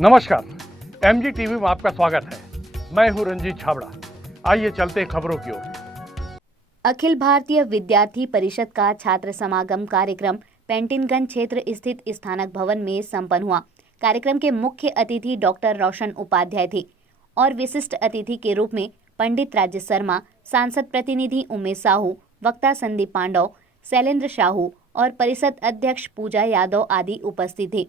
नमस्कार, MG TV में आपका स्वागत है। मैं हूं रंजीत छाबड़ा। आइए चलते खबरों की ओर। अखिल भारतीय विद्यार्थी परिषद का छात्र समागम कार्यक्रम पेंटिनगंज क्षेत्र स्थित स्थानक भवन में संपन्न हुआ। कार्यक्रम के मुख्य अतिथि डॉक्टर रोशन उपाध्याय थे और विशिष्ट अतिथि के रूप में पंडित राज्य शर्मा, सांसद प्रतिनिधि उमेश साहू, वक्ता संदीप पांडव, शैलेंद्र साहू और परिषद अध्यक्ष पूजा यादव आदि उपस्थित थे।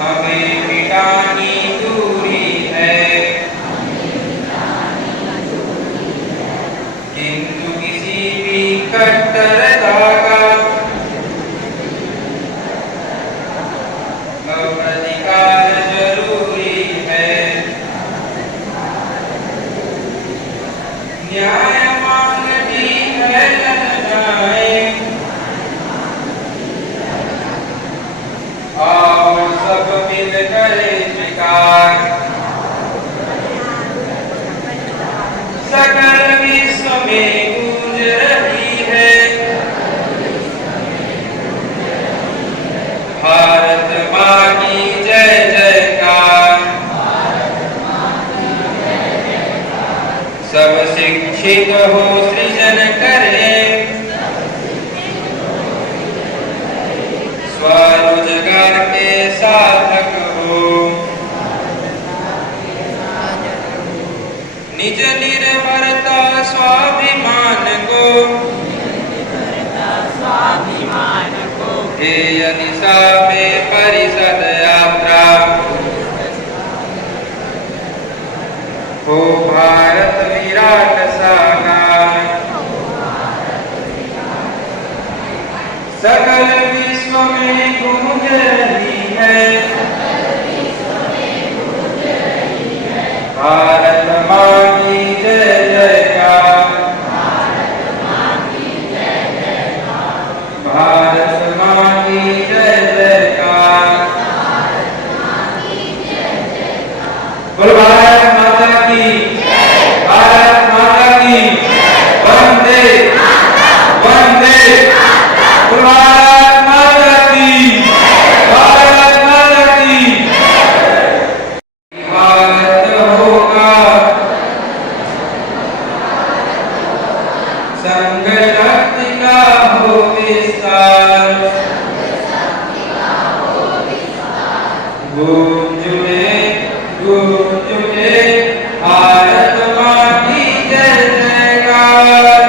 हमें मिटानी दूरी है, किंतु किसी भी कट्टरता का प्रतिकार जरूरी है। न्याय मांगती है जनताएं, और सब मिलकर स्वीकार। सकल विश्व में गूंज रही है भारत माँ की जय जयकार। सब शिक्षित हो सृजन करें, स्वरोजगार के साधक हो, निज निर्भरता स्वाभिमान को ध्येय दिशा में परिषद यात्रा हो भारत विराट साकार। सकल विश्व में गूंज रही है भारत माँ की जय जयकार, भारत माँ की जय जयकार, बोलो भारत माता की, भारत माता की, वंदे वंदे, बोलो भारत माता की, भारत माता की। भारत होगा संघ शक्ति का हो विस्तार, गूंज उठे भारत माँ की जय जयकार,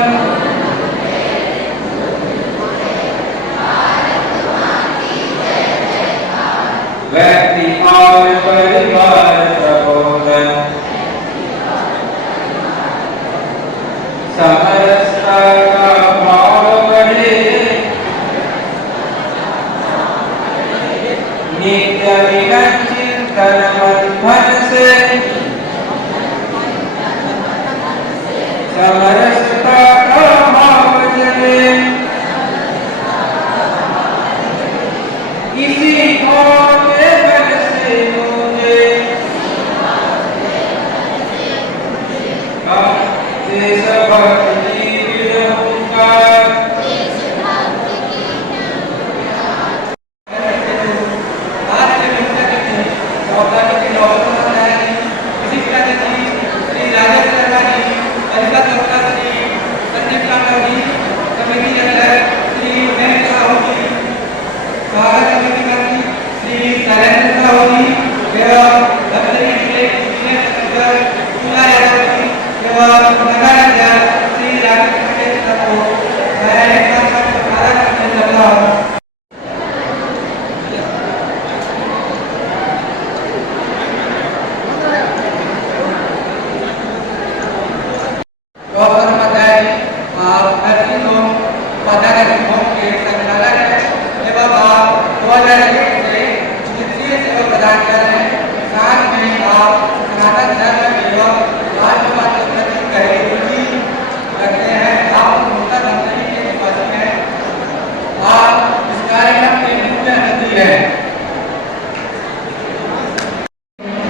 व्यक्ति और परिवार प्रबोधन, समरसता का भाव बढ़े, नित्य चिंतन मंथन से समरसता का भाव जगे, इसी भाव के बल से मुझे देशभक्ति रहूंगा,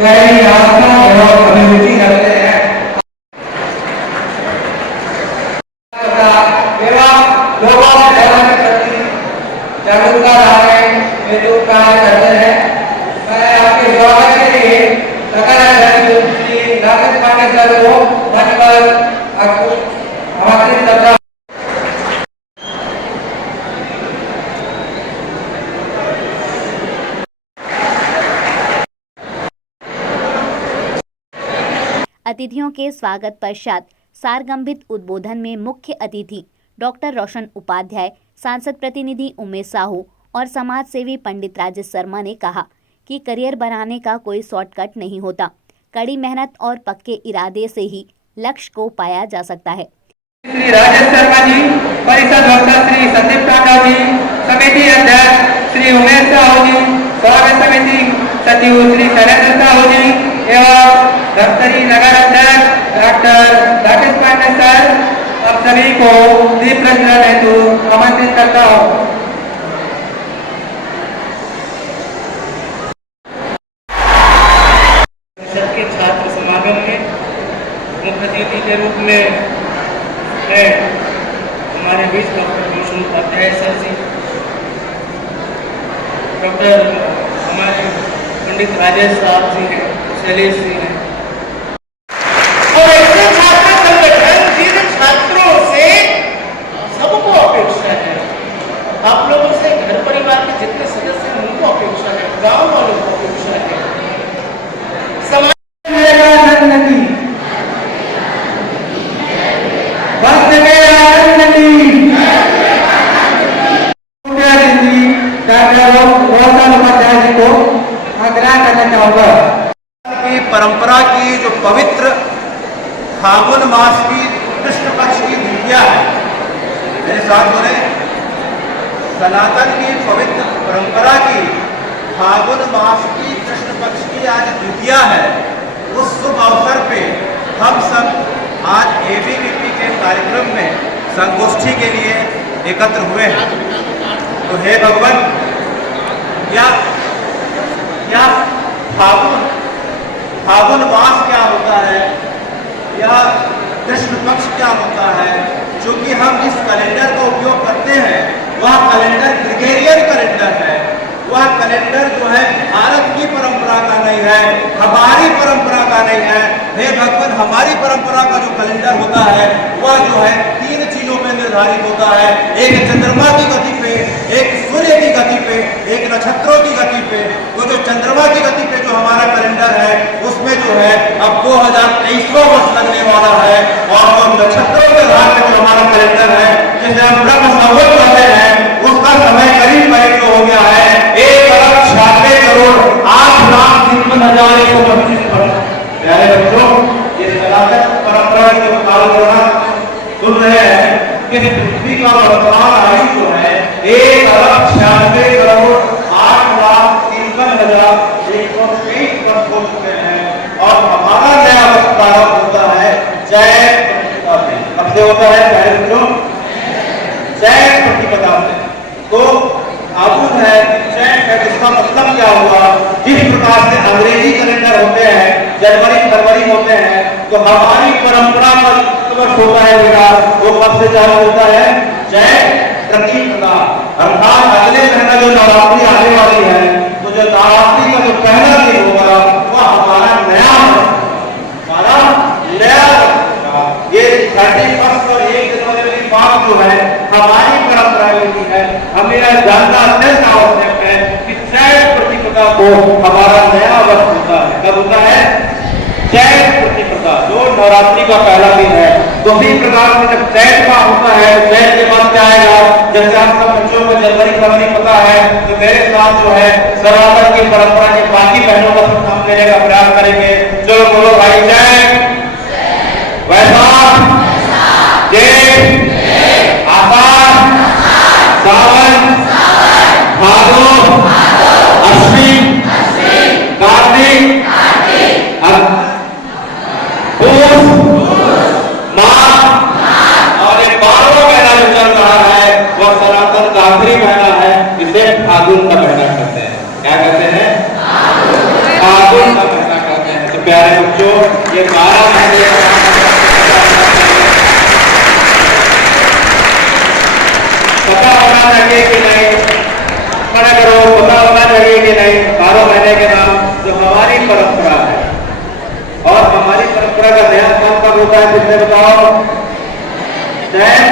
गहरी आस्था एवं अभिरुचि रखते हैं, एवं लोगों में धर्म के प्रति जागरूकता लाने हेतु कार्य करते हैं। मैं आपके स्वागत के लिए नगराध्यक्ष श्री राकेश पांडे सर को मंच पर आमंत्रित करता हूं। अतिथियों के स्वागत पश्चात सारगंभित उद्बोधन में मुख्य अतिथि डॉक्टर रोशन उपाध्याय, सांसद प्रतिनिधि उमेश साहू और समाज सेवी पंडित राजेश शर्मा ने कहा कि करियर बनाने का कोई शॉर्टकट नहीं होता, कड़ी मेहनत और पक्के इरादे से ही लक्ष्य को पाया जा सकता है। श्री राजेश शर्मा जी, परिषद वक्ता श्री संदीप टांडा जी, समिति अध्यक्ष श्री उमेश साहू जी, स्वागत समिति सचिव श्री शैलेंद्र साहू जी एवं दफ्तरी नगर अध्यक्ष डॉक्टर राकेश पांडे सर, आप सभी को दीप प्रज्वलन हेतु आमंत्रित करता हूँ। परिषद के छात्र समागम में मुख्य अतिथि के रूप में है हमारे बीच डॉक्टर रोशन उपाध्याय सर जी, डॉक्टर हमारे पंडित राजेश साहब जी हैं, शैलेश जी हैं, और ऐसे छात्र संगठन जिन छात्रों से सबको अपेक्षा है, आप लोगों से घर परिवार के जितने सदस्य हैं उनको अपेक्षा है, गांव वालों को अपेक्षा है, समाज की परंपरा की जो पवित्र फागुन मास की कृष्ण पक्ष की द्वितीया है, मेरे साथ बोले, सनातन की पवित्र परंपरा की फागुन मास की कृष्ण पक्ष की आज द्वितीया है। उस शुभ अवसर संगोष्ठी के लिए एकत्र हुए हैं। तो हे भगवान, या फागुन मास क्या होता है, या कृष्ण पक्ष क्या होता है, चूंकि हम जिस कैलेंडर का उपयोग करते हैं वह कैलेंडर ग्रेगोरियन कैलेंडर है। वह कैलेंडर जो है भारत की परंपरा का नहीं है, हमारी परंपरा का नहीं है। हे भगवान, हमारी परंपरा का जो कैलेंडर होता है वह जो है 3 चीजों में निर्धारित होता है। एक चंद्रमा की गति पे, एक सूर्य की गति पे, एक नक्षत्रों की गति पे। तो जो चंद्रमा की गति पे जो हमारा कैलेंडर है उसमें जो है अब 2023वां वर्ष लगने वाला है, और जो नक्षत्रों के आधार पर जो हमारा कैलेंडर है जिसे हम ब्रह्म संवत कहते हैं, उसका समय करीब जो हो गया है 1,96,08,53,125 प्यारे बच्चों, ये सनातन परंपरा के मुताबिक सुन रहे हैं कि पृथ्वी का वर्तमान आयु जो है 1,96,08,53,123 वर्ष हो चुके हैं, और हमारा नया वर्ष प्रारंभ होता है चैत प्रतिपदा से। कब से होता है प्यारे बच्चों? चैत प्रतिपदा से। तो फागुन है, चैत है, इसका मतलब क्या हुआ? जिस प्रकार से अंग्रेजी कैलेंडर होते हैं जनवरी फरवरी होते हैं, तो हमारी परंपरा का वर्ष होता है बेटा, वो कब से चालू होता है? चैत प्रतिपदा। अर्थात अगले महीना जो नवरात्रि आने वाली है, तो जो नवरात्रि का जो पहला दिन होगा वह हमारा नया वर्ष, हमारा नया वर्ष। ये 31 और 1 जनवरी की बात जो है हमारी परंपरा की है। हमें यह जानना अत्यंत आवश्यक है कि चैत प्रतिपदा को हमारा नया वर्ष होता है। कब होता है? चैत प्रतिपदा, जो नवरात्रि का पहला दिन है। दूसरी प्रकार से जब चैत का होता है, चैत के बाद क्या आएगा? जैसे आप सब बच्चों को जनवरी फरवरी पता है, तो मेरे साथ जो है सनातन की परंपरा के बाकी बहनों का नाम लेने का प्रयास करेंगे। चलो बोलो भाई, चैत, वैशाख, जेठ, आषाढ़, सावन, भादो, अश्विन, कार्तिक, पूस, माघ, और ये 12वां महीना जो चल रहा है वह सनातन का आखिरी महीना है, जिसे फागुन का महीना कहते हैं। क्या कहते हैं? फागुन का महीना कहते हैं। तो प्यारे बच्चों, ये 12 महीने पता होना चाहिए कि नहीं? पता करो, पता होना चाहिए कि नहीं? 12 महीने के नाम जो हमारी परंपरा है, और हमारी परंपरा का नया नाम कब होता है? किसने बताओ? चैत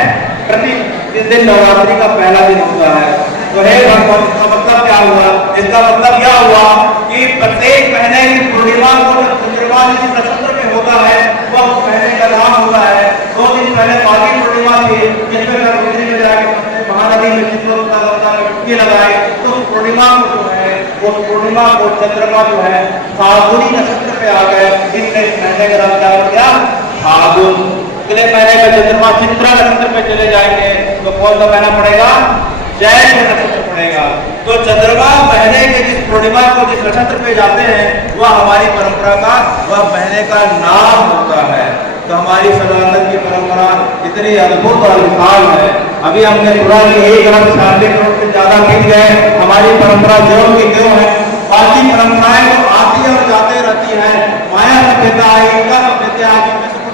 प्रति जिस दिन नवरात्रि का पहला दिन होता है। तो हे भगवान, इसका मतलब क्या हुआ? इसका मतलब यह हुआ कि प्रत्येक महीने की पूर्णिमा को जब चंद्रमा जिस नक्षत्र में होता है वह उस महीने का नाम होता है। 2 दिन पहले माघी पूर्णिमा थी, जिसमें महानदी में डुबकी लगाए, तो पूर्णिमा को जो है वो पूर्णिमा को चंद्रमा जो है फागुनी नक्षत्र पे आ गए, इसलिए इस महीने का नाम क्या हो गया? फागुन। अगले महीने में चंद्रमा चित्रा नक्षत्र पे चले जाएंगे, तो कौन सा महीना पड़ेगा? चैत नक्षत्र पड़ेगा। तो चंद्रमा महीने के जिस पूर्णिमा को जिस नक्षत्र पे जाते हैं वह हमारी परंपरा का वह महीने का नाम होता है। तो हमारी सनातन की परंपरा इतनी अद्भुत और विशाल है। अभी हमने पूरा 1,96,000 करोड़ से ज्यादा गिन गए। हमारी परंपरा ज्यों की त्यों है। बाकी परंपराएं तो आती और जाते रहती है। माया सभ्यता आई, इंका सभ्यता आई,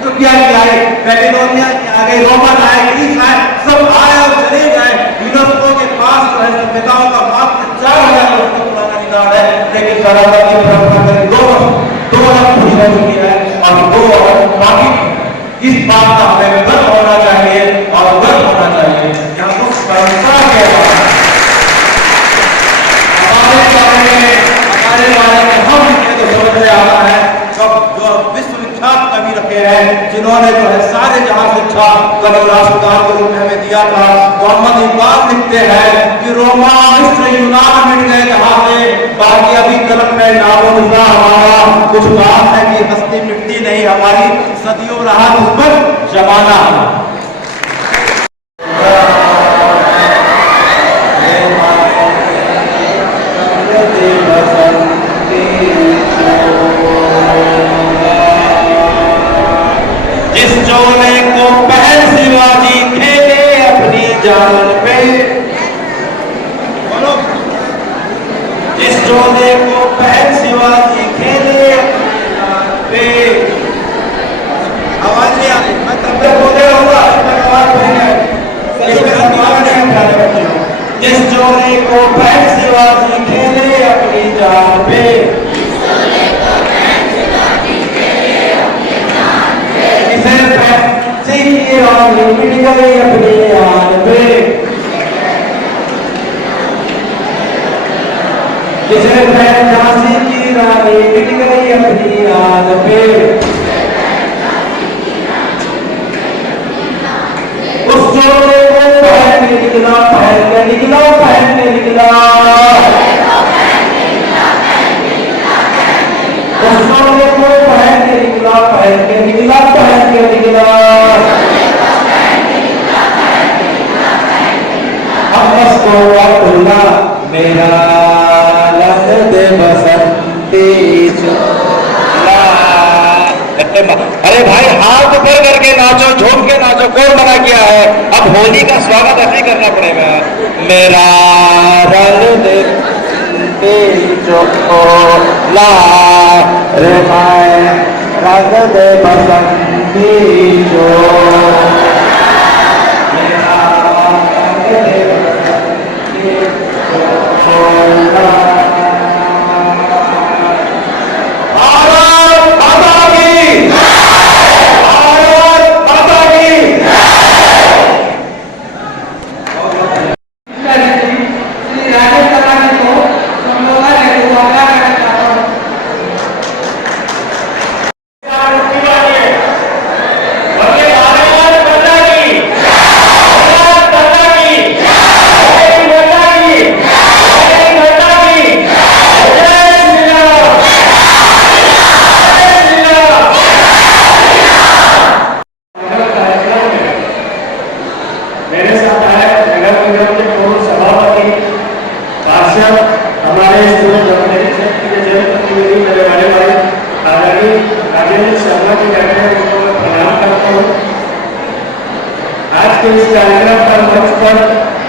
समुद्र आई, बेबीलोनिया आ गई, रोमन आए, ग्रीस आए, सब आए और चले गए। यूनेस्को के पास जो है सभ्यताओं का मात्र 4,000 वर्ष का पुराना रिकॉर्ड है, लेकिन सनातन की परंपरा करीब 2 लाख पूरी हो चुकी है। और बाकी इस बात का हमें गर्व होना चाहिए और गर्व होना चाहिए कि हम उस परंपरा के हमारे बारे में हम लिखे तो समझ में आता है। जो विश्वविख्यात कवि रखे हैं, जिन्होंने जो है सारे जहां शिक्षा कवि राष्ट्रगान के रूप में हमें दिया था, मोहम्मद इकबाल लिखते हैं कि रोमा मिस्र यूनान मिट गए जहां से, बाकी अभी कलम में नामो निशान हमारा। कुछ बात है कि हस्ती मिटती नहीं हमारी, सदियों रहा उस पर जमाना। जिस चोले को पहल शिवाजी थे शोले को पहन शिवाजी खेले अपनी जान पे, इसे सिंह की रानी मिट गई अपनी आन पे, जिसे झांसी की रानी मिट गई अपनी आन पे, उस शोले को पहन के निकला, पहन के निकला, पहन के निकला, उस शोले को पहन के निकला, पहन के निकला, पहन के निकला, अब्बस को अब्दुल्ला मेरा रंग दे बसंती चोला। अरे भाई हाथ ऊपर करके नाचो, झूम के नाचो, कौन मना किया है? अब होली का स्वागत ऐसे ही करना पड़ेगा। मेरा रंग दे बसंती चोला रे मैं रंग दे बसंती चोला, मेरा रंग दे बसंती चोला। भारत माता की, भारत माता की। श्री राजेश तलानी को संबोधन हेतु आग्रह करना चाहता हूँ। मेरे साथ है नगर निगम के पूर्व सभापति पार्षद, हमारे स्टूडेंट जनरल क्षेत्र के जन प्रतिनिधि मेरे बड़े भाई आदरणीय राजेंद्र शर्मा जी बैठे हैं, उनको मैं प्रणाम करता हूँ। आज के इस कार्यक्रम पर मंच पर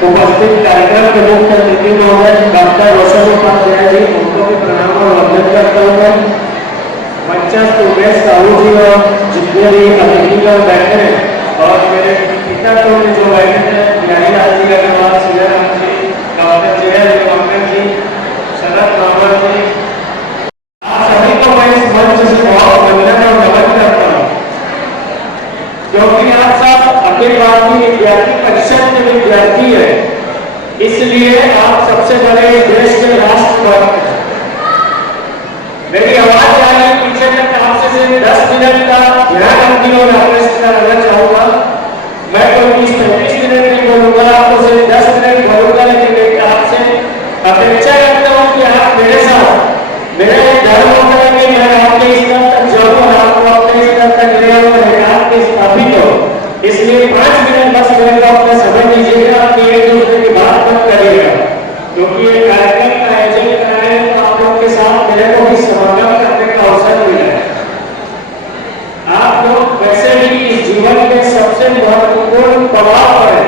उपस्थित कार्यक्रम के मुख्य अतिथि महोदय डॉक्टर रोशन उपाध्याय जी, उनको भी प्रणाम और वंदन करता हूँ। मंचस्थ उमेश साहू जी और जितने भी अतिथि लोग बैठे हैं और मेरे पिता तो जो बैठे थे ज्ञानीलाल जी अग्रवाल, सीताराम जी, डॉक्टर जय जी, शरद बाबर जी, आप सभी को मैं इस मंच से बहुत वंदन और नमन करता हूँ, क्योंकि आप सब अखिल भारतीय विद्यार्थी परिषद के विद्यार्थी है, इसलिए आप सबसे बड़े देश के राष्ट्रभक्त हैं। मेरी आवाज आ रही पीछे तक, आपसे सिर्फ 10 मिनट का ध्यान रखने और आकर्षित करना चाहूंगा। मैं कोई 20-25 मिनट नहीं बोलूंगा, आपको सिर्फ 10 मिनट बोलूंगा, लेकिन एक आपसे अपेक्षा करता हूँ कि आप मेरे साथ मेरा एक धर्म होता है कि मैं आपके स्तर तक जाऊँ और आपको अपने स्तर तक ले आऊँ और एकांत में स्थापित हो। इसलिए 5 मिनट बस मेरे को अपना समय दीजिएगा, कि एक दूसरे की बात मत करिएगा, क्योंकि ये कार्यक्रम का आयोजन कराए तो आप लोग के साथ मेरे को भी समागम करने का अवसर मिला है। आप लोग वैसे भी इस जीवन के सबसे महत्वपूर्ण पड़ाव पर है।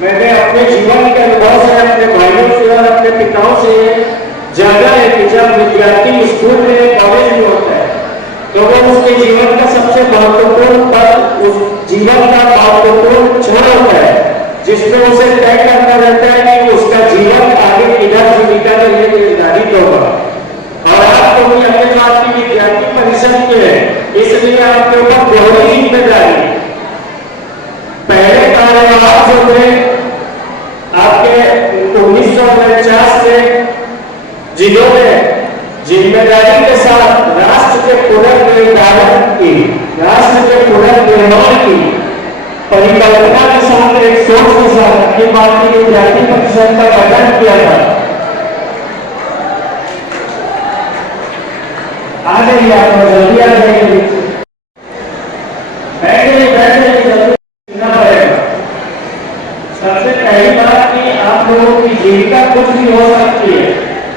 मैंने अपने जीवन के अनुभव से, अपने भाइयों से और अपने पिताओं से जाना है कि जब विद्यार्थी स्कूल में, कॉलेज में होता है तो वो उसके जीवन का सबसे महत्वपूर्ण पल, उस जीवन का महत्वपूर्ण क्षण होता है, जिसमें उसे तय करना रहता है कि उसका जीवन आगे किधर जीविका के लिए निर्धारित होगा। और आप लोग अखिल भारतीय विद्यार्थी परिषद के हैं, इसलिए आपके ऊपर दोहरी जिम्मेदारी। पहले कार्यकाल जो थे आपके 1949 से, जिन्होंने जिम्मेदारी के साथ राष्ट्र के पुनर्निर्धारण की, राष्ट्र के पुनर्निर्माण की परिकल्पना के साथ, एक सोच के साथ अखिल भारतीय विद्यार्थी परिषद का गठन किया था। आ जाइए, आप जल्दी आ जाइए, बैठे जल्दी पड़ेगा। सबसे पहली बात कि आप लोगों की जीविका कुछ भी हो सकती है,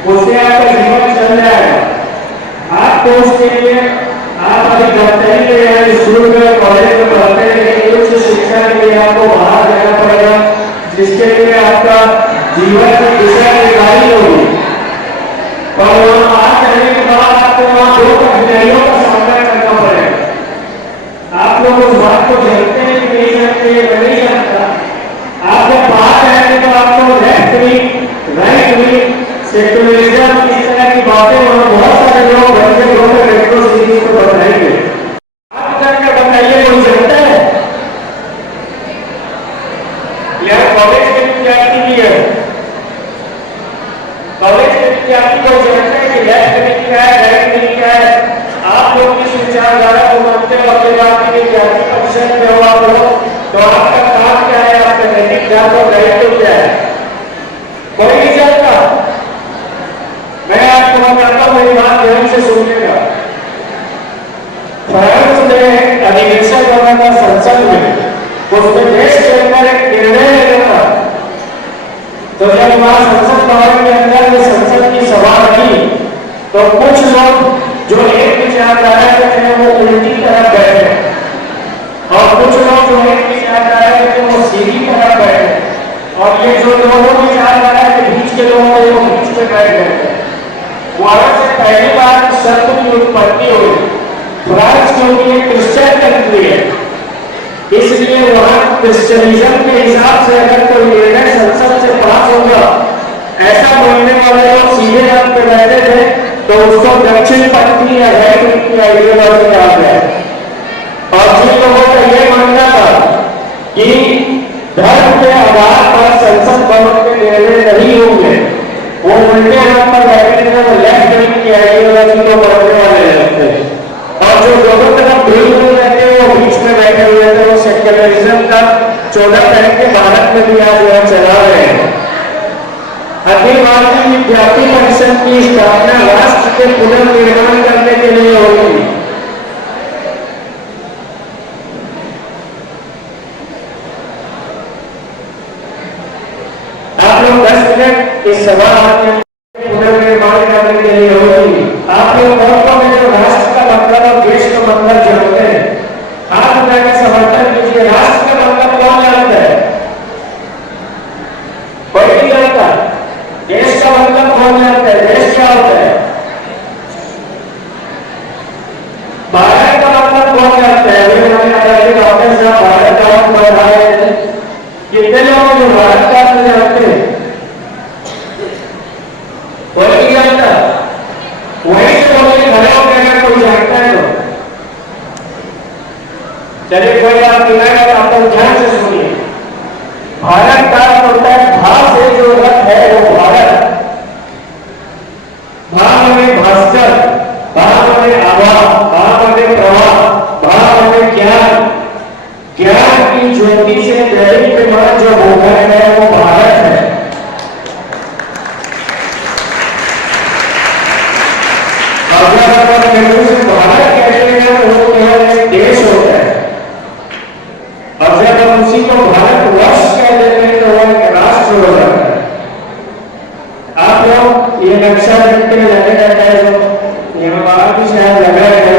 उससे आपका जीवन चल जाएगा। आपको उसके लिए आप अभी दफ्तरी के स्कूल में, कॉलेज में पढ़ते हैं, लेकिन उच्च शिक्षा के लिए आपको बाहर जाना पड़ेगा, जिसके लिए आपका जीवन की दिशा निर्धारित होगी। पर वहाँ बाहर जाने के बाद आपको वहाँ 2 कठिनाइयों का सामना करना पड़ेगा। आप लोग उस बात को जानते हैं कि नहीं जानते, मैं नहीं जानता। आप जब बाहर आएंगे तो आपको लेफ्ट विंग, जब अपने बात की विद्यार्थी परिषद में हो आप लोग, तो आपका काम क्या है, आपका नैतिक जात और दायित्व क्या है, कोई नहीं जानता। मैं आपको बताता हूँ, मेरी बात ध्यान से सुनिएगा। फ्रांस में अधिवेशन होना था संसद में, उसमें देश के अंदर एक निर्णय लेना था। तो जब वहां संसद भवन के अंदर में संसद की सभा रही, तो कुछ लोग जो एक विचारधारा के थे वो उल्टी तरफ बैठे, और कुछ लोग जो एक विचारधारा के थे वो सीधी तरफ बैठे, और ये जो दोनों विचारधारा के बीच के लोग थे वो बीच में बैठ गए। वहां से पहली बार शब्द की उत्पत्ति हुई। फ्रांस क्योंकि एक क्रिश्चियन कंट्री है, इसलिए वहां क्रिश्चियनिज्म के हिसाब से अगर कोई निर्णय संसद से पास होगा, ऐसा बोलने वाले लोग सीधे रंग पे बैठे थे, तो उसको दक्षिणपंथी या की आइडियोलॉजी कहा गया। और जिन लोगों का यह मानना था कि धर्म के आधार पर संसद भवन के निर्णय नहीं होंगे, वो उल्टे रंग पर बैठे थे, वो लेफ्ट विंग की आइडियोलॉजी को बढ़ने वाले रहते। और जो दोनों तरफ बिल्कुल रहते हैं वो बीच में बैठे हुए थे, वो सेक्युलरिज्म का 14 तारीख के भारत में भी आज यहाँ चला रहे हैं। अखिल भारतीय विद्यार्थी परिषद की स्थापना राष्ट्र के पुनर्निर्माण करने के लिए होगी। आप लोग 10 मिनट इस सभा पुनर्निर्माण करने के लिए होगी। आप लोग में जो राष्ट्र का मतलब और देश का मतलब जानते हैं, हाथ उठा के समर्थन कीजिए। राष्ट्र का मतलब कौन जानता है? कोई नहीं जानता। देश का मतलब कौन जानता है? देश क्या होता है? भारत का मतलब कौन जानता है? अभी हमारे आचार्य डॉक्टर साहब भारत का अर्थ बढ़ा रहे थे। कितने लोग जो भारत का अर्थ जानते हैं? कोई नहीं जानता। वही से बोलिए, खड़े होकर अगर कोई जानता है तो चलिए, कोई बात नहीं है, आप लोग ध्यान से सुनिए। भारत का होता है भा से जो रथ है वो भारत, भा माने भास्कर, भा माने आभा, भा माने प्रवाह, भा माने ज्ञान। ज्ञान की ज्योति से दैनिक जो होता है वो भारत है। भारत कहते हैं वो केवल एक देश होता है, और जब हम उसी को भारतवर्ष कह देते हैं तो वो एक राष्ट्र हो जाता है। आप लोग ये नक्शा देखते लगे रहता है, जो यहाँ बाहर भी शायद लगा है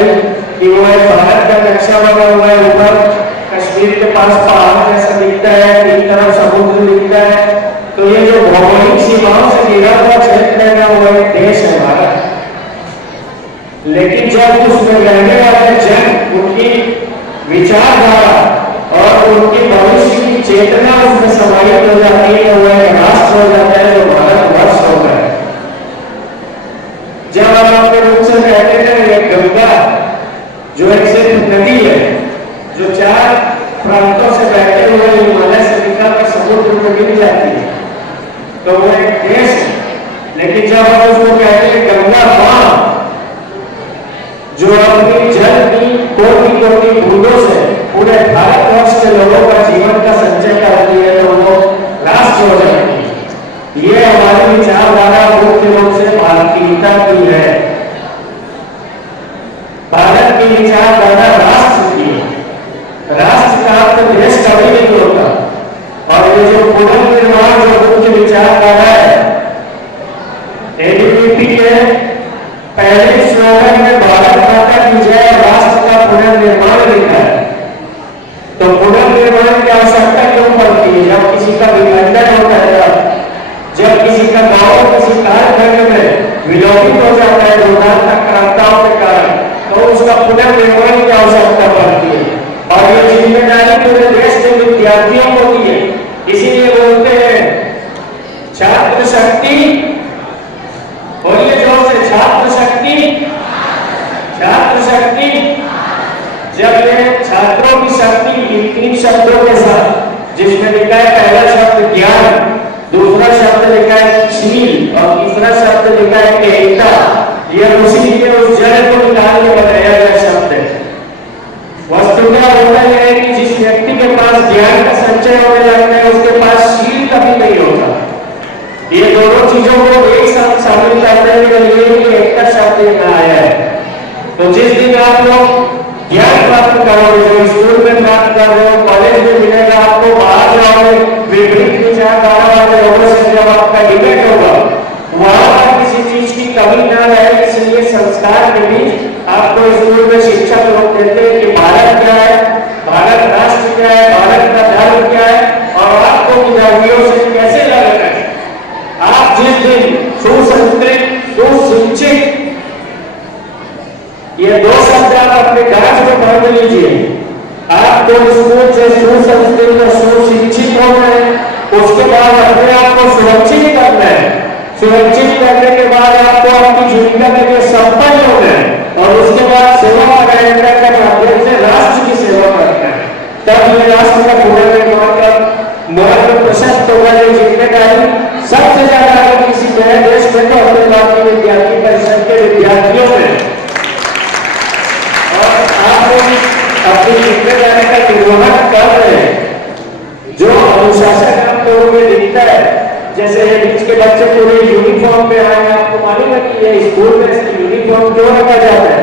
कि वो एक भारत का नक्शा बना हुआ है। ऊपर कश्मीर के पास पहाड़ जैसा दिखता है, तीन तरफ समुद्र दिखता है। तो ये जो भौगोलिक सीमाओं से घिरा हुआ क्षेत्र है ना, वो एक देश है भारत। लेकिन जब उसमें रहने वाले जन, उनकी विचारधारा और उनकी भविष्य की चेतना उसमें समाहित हो जाती है, वो एक राष्ट्र हो जाता है, जो भारतवर्ष होता है। जब हम अपने रूप से कहते हैं ये गंगा, जो एक सिर्फ नदी है, जो 4 प्रांतों से बहते हुए हिमालय से निकलकर समुद्र में मिल जाती है, तो वो एक देश है। लेकिन जब हम उसको कहते हैं गंगा मां, जो अपनी जल की कोटि बूंदों से पूरे भारतवर्ष के लोगों का जीवन का संचय करती है, तो वो राष्ट्र हो जाती है। ये हमारी विचारधारा मुख्य रूप से भारतीयता की है। भारत की विचारधारा राष्ट्र की है। राष्ट्र का अर्थ देश कभी नहीं होता। और ये जो पुनर्निर्माण जो मुख्य विचारधारा है, एबीवीपी के पहले स्लोगन में भारत माता की जय, राष्ट्र का पुनर्निर्माण लिखा है। तो पुनर्निर्माण की आवश्यकता क्यों पड़ती है? जब किसी का विखंडन होता है, जब किसी का गांव किसी कार्यक्रम में विलोपित हो जाता है दुर्घटनाओं के कारण, तो उसका पुनर्निर्माण की आवश्यकता पड़ती है। और ये जिम्मेदारी पूरे देश के विद्यार्थियों को दी है। इसीलिए बोलते हैं छात्र शक्ति, बोलिए जोर से, छात्र शक्ति, छात्र शक्ति। जब ये छात्रों की शक्ति इन 3 शब्दों के साथ, जिसमें लिखा है पहला शब्द ज्ञान, दूसरा शब्द लिखा है शील और तीसरा शब्द लिखा है एकता, यह उसी के उस जड़ को निकाल के बनाया गया शब्द है। वस्तुतः होता यह है कि जिस व्यक्ति के पास ज्ञान का संचय होने लगता है उसके पास शील कभी नहीं होता। ये दोनों चीजों को एक साथ शामिल करने के लिए एक का शब्द यहाँ आया है। तो जिस दिन आप लोग ज्ञान प्राप्त करोगे, जो स्कूल में प्राप्त कर रहे हो, कॉलेज में मिलेगा आपको, बाहर जाओगे विपरीत विचारधारा वाले लोगों से जब आपका डिबेट होगा, वहां पर किसी चीज की कमी ना रहे, इसलिए संस्कार के बीच आपको स्कूल में शिक्षक लोग देते हैं कि भारत क्या है, भारत राष्ट्र क्या है, भारत का धर्म क्या है और आपको विद्यार्थियों से कैसे लड़ना है। आप जिस दिन सुसंस्कृत, सुशिक्षित, ये दो शब्द आप अपने कागज में पढ़ लीजिए, आपको स्कूल से सुसंस्कृत और सुशिक्षित होना है, उसके बाद अपने आप को सुरक्षित करना है, सुरक्षित करने के बाद आपको अपनी जीविका के लिए संपन्न होना है और उसके बाद सेवा प्रदान के माध्यम से राष्ट्र की सेवा करना है। तब ये राष्ट्र का पुनर्निर्माण का मार्ग प्रशस्त होगा। ये जिम्मेदारी सबसे ज्यादा अगर किसी नए देश में तो अपने भारतीय विद्यार्थी परिषद के विद्यार्थियों में, और आप लोग अपनी जिम्मेदारी का निर्वहन कर रहे हैं। जो अनुशासन आप लोगों में दिखता है, जैसे बीच के बच्चे पूरे यूनिफॉर्म में आए, आपको मालूम है कि ये स्कूल में यूनिफॉर्म क्यों रखा जाता है?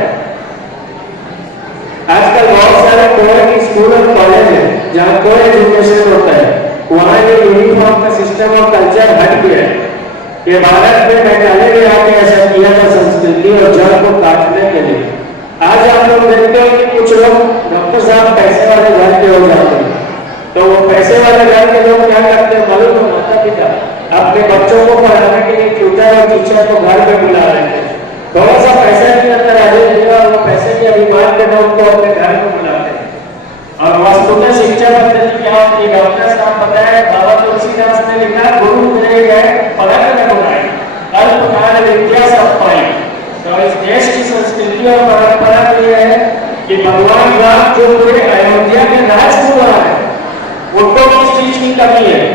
आजकल बहुत सारे कोएड स्कूल और कॉलेज है जहाँ को एजुकेशन होता है, वहाँ ये यूनिफॉर्म का सिस्टम और कल्चर हट गया है। ये भारत में मेघालय में आके ऐसा किया था संस्कृति और जड़ को काटने के लिए। आज आप लोग देखते हो कि कुछ लोग डॉक्टर साहब पैसे वाले घर के हो जाते हैं, तो वो पैसे वाले घर के लोग क्या करते हैं मालूम है? माता पिता अपने बच्चों को पढ़ाने के लिए ट्यूटर और टीचर को घर में बुला रहे हैं, थोड़ा सा पैसा भी अंदर आ जाएगा और वो पैसे के अभिमान में उनको अपने घर में बुलाते हैं। और वास्तुतः शिक्षा पद्धति क्या होती है? डॉक्टर साहब बताया, बाबा तुलसीदास ने लिखा, गुरु मिले गए पलक न बुलाए, अल्पकाल विद्या सब पाई। तो इस देश की संस्कृति और परंपरा यह है कि भगवान राम जो पूरे अयोध्या के राजकुमार है, उनको किस चीज की कमी है?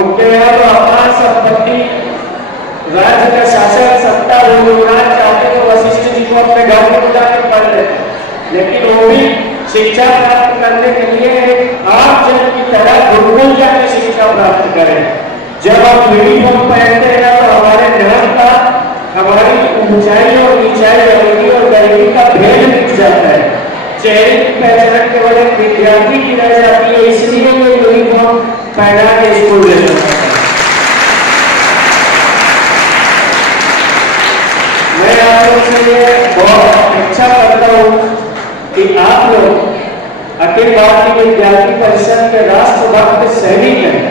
उनके यहाँ तो अपार संपत्ति, राज्य का शासन, सत्ता, रोजगार चाहते तो वशिष्ठ जी को अपने घर में बुला के पढ़ लेते, लेकिन वो भी शिक्षा प्राप्त करने के लिए आप जन की तरह गुरुकुल जाकर शिक्षा प्राप्त करें। जब आप यूनिफॉर्म पहनते हैं तो हमारे ज्ञान का, हमारी ऊंचाई और नीचाई, अमीरी और गरीबी का भेद मिट जाता है। चेहरे की पहचान केवल एक विद्यार्थी की रह जाती है, इसलिए वो यूनिफॉर्म पहना के स्कूल ले जाता है। मैं आप लोग से ये बहुत अपेक्षा करता हूँ कि आप लोग अखिल भारतीय विद्यार्थी परिषद के राष्ट्रभक्त सैनिक हैं।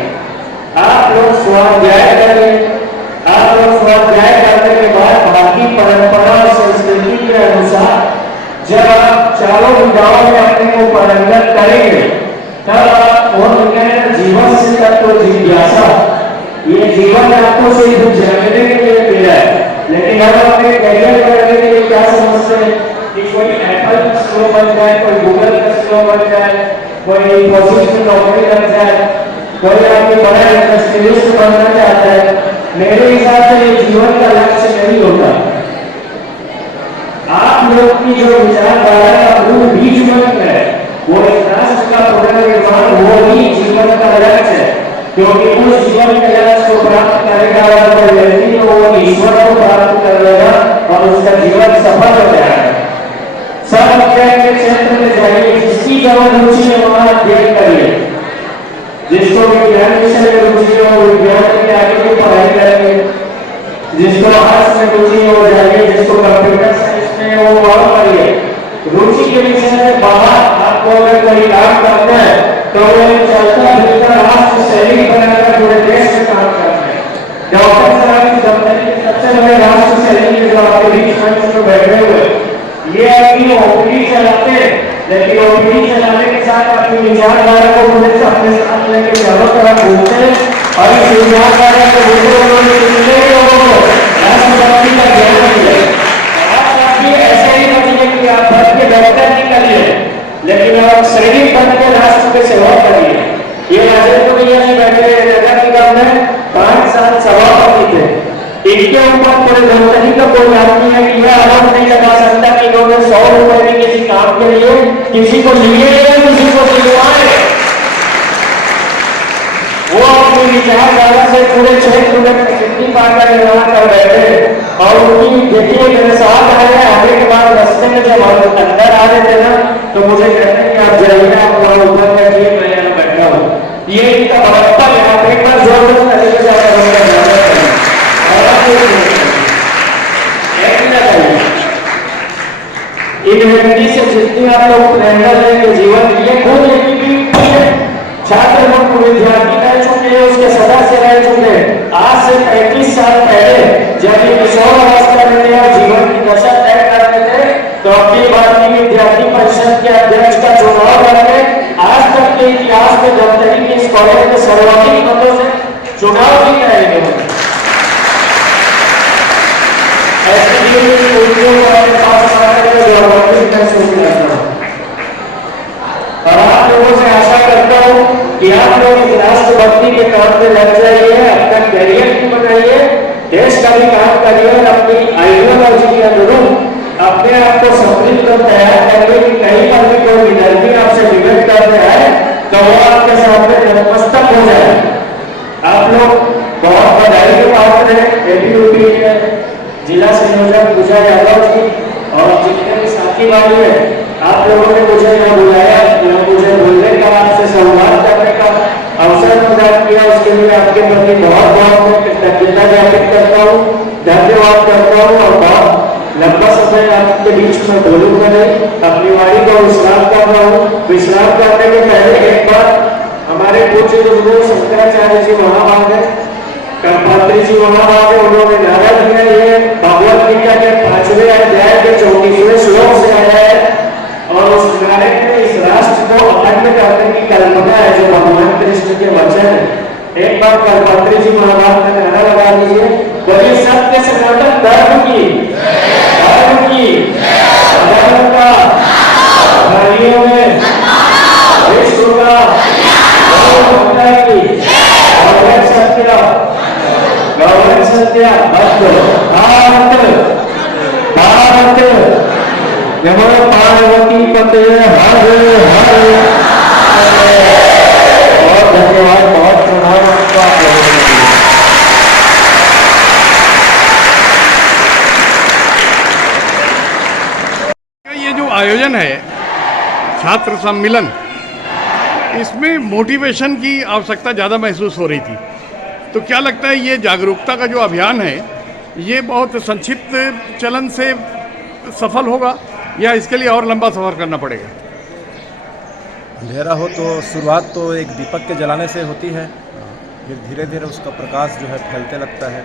आप लोग स्वाध्याय करें। आप लोग स्वाध्याय करने के बाद भारतीय परंपरा और संस्कृति के अनुसार जब आप चारों विधाओं में अपने को पारंगत करेंगे, तब आप वो जीवन से तत्व जिज्ञासा, ये जीवन आपको सिर्फ जानने के लिए मिला है, लेकिन हम अपने करियर करने के लिए क्या समझते हैं कि कोई एप्पल का सीईओ बन जाए, कोई गूगल का सीईओ बन जाए, कोई इंफोसिस में नौकरी लग जाए, कोई आपके बड़ा इंडस्ट्रियलिस्ट बनना चाहता है। मेरे हिसाब से ये जीवन का लक्ष्य नहीं होता। आप लोग की जो विचारधारा का मूल बीज मंत्र है, वो इस राष्ट्र का पुनर्निर्माण, वो ही जीवन का लक्ष्य है, क्योंकि उस जीवन के लक्ष्य को प्राप्त करेगा अगर व्यक्ति तो वो ईश्वर को प्राप्त कर लेगा और उसका जीवन सफल हो जाएगा। सब अध्ययन के क्षेत्र में जाइए, जिसकी जहाँ रुचि है वहाँ अध्ययन करिए। जिसको विज्ञान विषय में रुचि हो विज्ञान के आगे की पढ़ाई करेंगे, जिसको आर्ट्स में रुचि हो जाइए, जिसको कंप्यूटर साइंस में वो और करिए। रुचि के विषय में बाहर आपको अगर कोई काम करना है तो वो चलता फिरता राष्ट्र सैनिक बनाकर पूरे देश में काम करना है। डॉक्टर साहब की दफ्तर के सबसे बड़े राष्ट्र सैनिक जो आपके बीच में बैठे हुए, ये अपनी ओपीडी चलाते हैं, लेकिन ओपीडी चलाने के साथ अपनी विचारधारा को पूरे अपने साथ लेके चारों तरफ घूमते हैं और इस विचारधारा को दूसरे लोगों को राष्ट्रभक्ति का ज्ञान मिले। आप भी ऐसे ही बचिए कि आप भक्त के डॉक्टर नहीं करिए, लेकिन आप सैनिक बन के राष्ट्र की सेवा करिए। ये राजेंद्र भैया जी बैठे नगर निगम में 5 साल सभापति थे। इनके ऊपर पूरे धमतरी का कोई आदमी है कि यह आरोप नहीं लगा सकता कि इन्होंने 100 रुपए में किसी काम के लिए किसी को लिए अपनी विचारधारा से पूरे क्षेत्र में प्रसिद्धि पाकर निर्माण कर बैठे और उनकी देखिए मेरे साथ आए आने के बाद रास्ते में जब हम अंदर आ रहे थे ना तो मुझे कहते हैं कि आप जाइए आप वहाँ ऊपर बैठिए मैं यहाँ बैठा हूँ। ये इनका बड़प्पन है। आप एक बार जोर से तरीके से इन व्यक्ति से जितनी आप लोग प्रेरणा लेंगे जीवन ये खुद छात्र मुक्त विद्यार्थी रह चुके हैं, उसके सदस्य रह चुके हैं। आज से 35 साल पहले जब ये किशोर अवस्था में थे और जीवन की दशा तय कर रहे थे तो अखिल भारतीय विद्यार्थी परिषद के अध्यक्ष का चुनाव करके आज तक के इतिहास में दफ्तरी के इस कॉलेज में सर्वाधिक मतों से चुनाव जीत रहे हैं। और आप लोगों से आशा करता हूँ कि आप लोग इस राष्ट्रभक्ति के तौर पे लग जाइए, अपना कैरियर भी बनाइए, देश का भी काम करिए और अपनी आइडियोलॉजी के अनुरूप अपने आप को समृद्ध और तैयार करिए कि कहीं पर भी कोई विद्यार्थी आपसे विवेक कर रहा है तो वो आपके सामने नतमस्तक हो जाए। आप लोग बहुत बधाई के पात्र हैं। एबीवीपी के जिला संयोजक पूजा यादव जी और जितने भी साथी भाई हैं, आप लोगों ने मुझे यहाँ बुलाया, मुझे बोलने का, आपसे संवाद करने का अवसर प्रदान किया, उसके लिए आपके प्रति बहुत बहुत कृतज्ञता ज्ञापित करता हूँ, धन्यवाद करता हूँ। और बहुत लंबा समय आपके बीच में बोलूंगा नहीं, अपनी वाणी को विश्राम कर रहा हूँ। विश्राम करने के पहले एक बार हमारे पूज्य गुरु शंकराचार्य जी महाभाग है, कल्पत्री जी महाभाग है, उन्होंने नारा दिया, ये भगवत गीता के 5वें अध्याय के 34वें श्लोक से आया है और उस नारे में इस राष्ट्र को अखंड करने की कल्पना है जो भगवान कृष्ण के वचन है। एक बार कल्पत्री जी महाभाग में नारा लगा दीजिए, बोलिए सत्य सनातन धर्म की, धर्म की, धर्म का, धर्मियों में विश्व का, गौरव सत्य, गौरव सत्य, भारत भारत नमो पार्वती पते हर हर। बहुत धन्यवाद, बहुत प्रणाम आपका। ये जो आयोजन है छात्र सम्मेलन, इसमें मोटिवेशन की आवश्यकता ज़्यादा महसूस हो रही थी। तो क्या लगता है ये जागरूकता का जो अभियान है ये बहुत संक्षिप्त चलन से सफल होगा या इसके लिए और लंबा सफ़र करना पड़ेगा? अंधेरा हो तो शुरुआत तो एक दीपक के जलाने से होती है, फिर धीरे धीरे उसका प्रकाश जो है फैलते लगता है।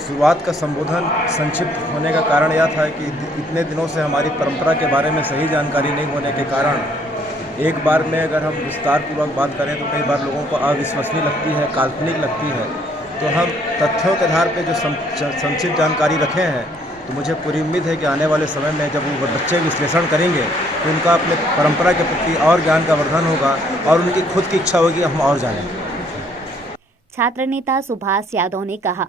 शुरुआत का संबोधन संक्षिप्त होने का कारण यह था कि इतने दिनों से हमारी परंपरा के बारे में सही जानकारी नहीं होने के कारण एक बार में अगर हम विस्तारपूर्वक बात करें तो कई बार लोगों को अविश्वसनीय लगती है, काल्पनिक लगती है। तो हम तथ्यों के आधार पर जो संक्षिप्त जानकारी रखे हैं तो मुझे पूरी उम्मीद है कि आने वाले समय में जब वो बच्चे विश्लेषण करेंगे तो उनका अपने परंपरा के प्रति और ज्ञान का वर्धन होगा और उनकी खुद की इच्छा होगी हम और जानें। छात्र नेता सुभाष यादव ने कहा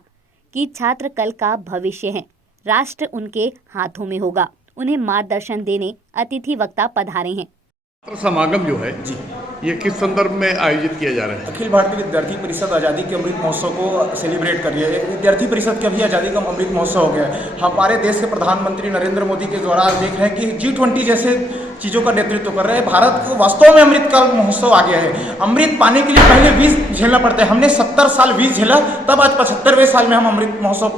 कि छात्र कल का भविष्य हैं, राष्ट्र उनके हाथों में होगा। उन्हें मार्गदर्शन देने अतिथि वक्ता पधारे हैं। छात्र समागम जो है जी, ये किस संदर्भ में आयोजित किया जा रहा है? अखिल भारतीय विद्यार्थी परिषद आज़ादी के अमृत महोत्सव को सेलिब्रेट कर रही है। विद्यार्थी परिषद का भी आज़ादी का अमृत महोत्सव हो गया है। हमारे देश के प्रधानमंत्री नरेंद्र मोदी के द्वारा देख रहे हैं कि G20 जैसे चीज़ों का नेतृत्व कर रहे हैं। भारत को वास्तव में अमृत का महोत्सव आ गया है। अमृत पाने के लिए पहले विष झेलना पड़ता है। हमने 70 साल विष झेला, तब आज 75वें साल में हम अमृत महोत्सव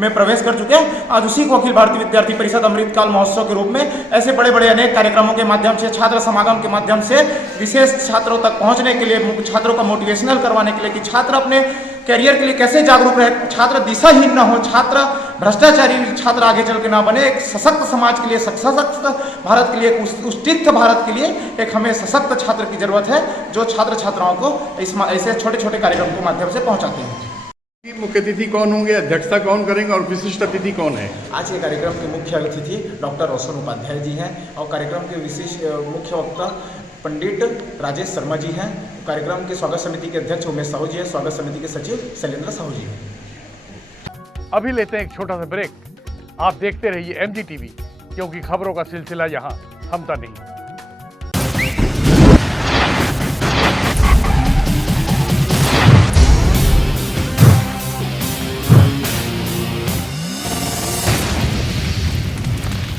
में प्रवेश कर चुके हैं। आज उसी को अखिल भारतीय विद्यार्थी परिषद अमृतकाल महोत्सव के रूप में ऐसे बड़े बड़े अनेक कार्यक्रमों के माध्यम से, छात्र समागम के माध्यम से विशेष छात्रों तक पहुंचने के लिए, छात्रों का मोटिवेशनल करवाने के लिए कि छात्र अपने कैरियर के लिए कैसे जागरूक रहे, छात्र दिशाहीन ना हो, छात्र भ्रष्टाचारी छात्र आगे चल के ना बने। एक सशक्त समाज के लिए, सशक्त भारत के लिए, एक उत्कृष्ट भारत के लिए एक हमें सशक्त छात्र की जरूरत है जो छात्र छात्राओं को ऐसे छोटे छोटे कार्यक्रम के माध्यम से पहुंचाते हैं। मुख्य अतिथि कौन होंगे, अध्यक्षता कौन करेंगे और विशिष्ट अतिथि कौन है? आज के कार्यक्रम के मुख्य अतिथि डॉक्टर रोशन उपाध्याय जी हैं और कार्यक्रम के विशेष मुख्य वक्ता पंडित राजेश शर्मा जी हैं। कार्यक्रम के स्वागत समिति के अध्यक्ष उमेश साहू जी हैं। स्वागत समिति के सचिव शैलेंद्र साहू जी हैं। अभी लेते हैं एक छोटा सा ब्रेक। आप देखते रहिए MG TV, क्योंकि खबरों का सिलसिला यहाँ थमता नहीं।